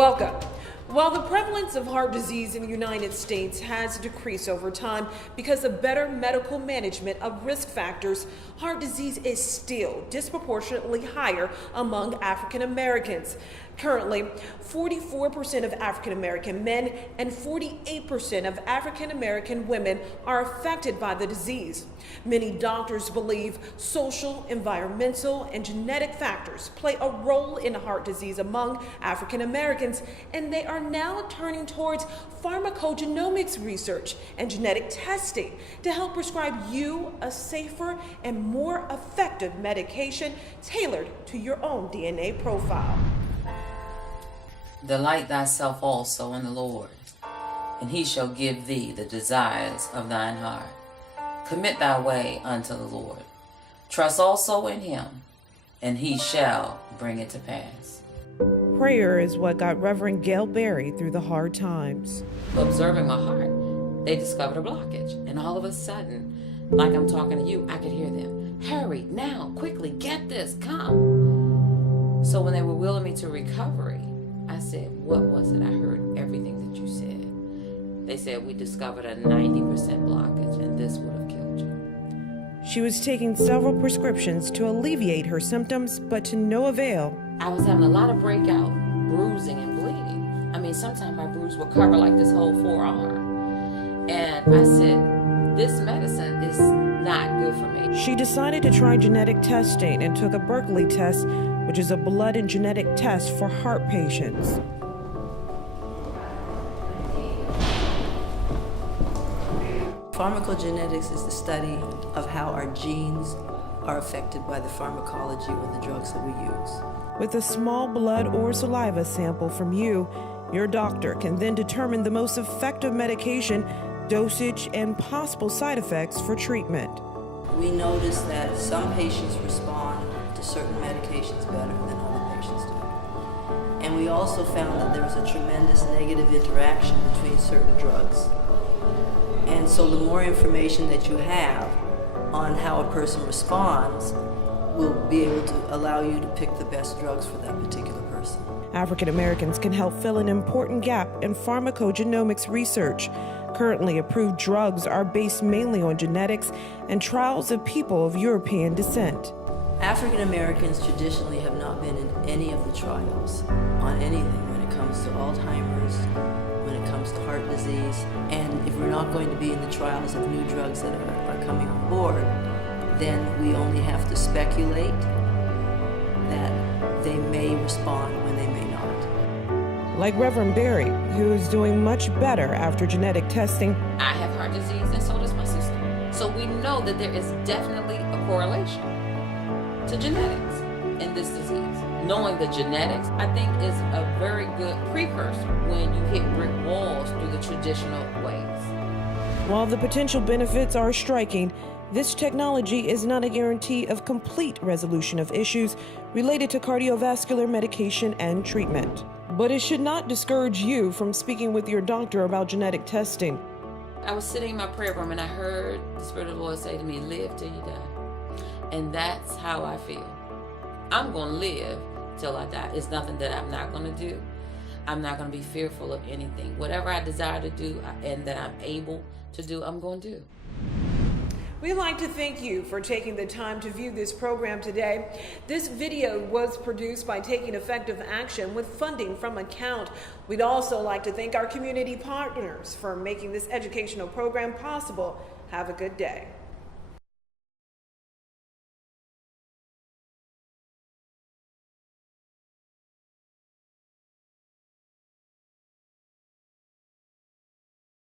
Welcome. While the prevalence of heart disease in the United States has decreased over time because of better medical management of risk factors, heart disease is still disproportionately higher among African Americans. Currently, 44% of African American men and 48% of African American women are affected by the disease. Many doctors believe social, environmental, and genetic factors play a role in heart disease among African Americans, and they are now turning towards pharmacogenomics research and genetic testing to help prescribe you a safer and more effective medication tailored to your own DNA profile. Delight thyself also in the Lord, and he shall give thee the desires of thine heart. Commit thy way unto the Lord. Trust also in him, and he shall bring it to pass. Prayer is what got Reverend Gail Berry through the hard times. Observing my heart, they discovered a blockage, and all of a sudden, like I'm talking to you, I could hear them. Hurry, now, quickly, get this, come. So when they were wheeling me to recovery, I said, what was it? I heard everything that you said. They said, we discovered a 90% blockage, and this would have killed you. She was taking several prescriptions to alleviate her symptoms, but to no avail. I was having a lot of breakout, bruising and bleeding. I mean, sometimes my bruise would cover like this whole forearm. And I said, this medicine is not good for me. She decided to try genetic testing and took a Berkeley test, which is a blood and genetic test for heart patients. Pharmacogenetics is the study of how our genes are affected by the pharmacology or the drugs that we use. With a small blood or saliva sample from you, your doctor can then determine the most effective medication, dosage, and possible side effects for treatment. We noticed that some patients respond to certain medications better than other patients do. And we also found that there was a tremendous negative interaction between certain drugs. And so the more information that you have on how a person responds will be able to allow you to pick the best drugs for that particular person. African Americans can help fill an important gap in pharmacogenomics research. Currently approved drugs are based mainly on genetics and trials of people of European descent. African Americans traditionally have not been in any of the trials on anything when it comes to Alzheimer's, when it comes to heart disease. And if we're not going to be in the trials of new drugs that are coming on board, then we only have to speculate that they may respond when they may not. Like Reverend Berry, who is doing much better after genetic testing. I have heart disease, and so does my sister. So we know that there is definitely a correlation to genetics in this disease. Knowing the genetics, I think, is a very good precursor when you hit brick walls through the traditional ways. While the potential benefits are striking, this technology is not a guarantee of complete resolution of issues related to cardiovascular medication and treatment. But it should not discourage you from speaking with your doctor about genetic testing. I was sitting in my prayer room and I heard the Spirit of the Lord say to me, live till you die. And that's how I feel. I'm going to live till I die. It's nothing that I'm not going to do. I'm not going to be fearful of anything. Whatever I desire to do and that I'm able to do, I'm going to do. We'd like to thank you for taking the time to view this program today. This video was produced by Taking Effective Action with funding from Account. We'd also like to thank our community partners for making this educational program possible. Have a good day.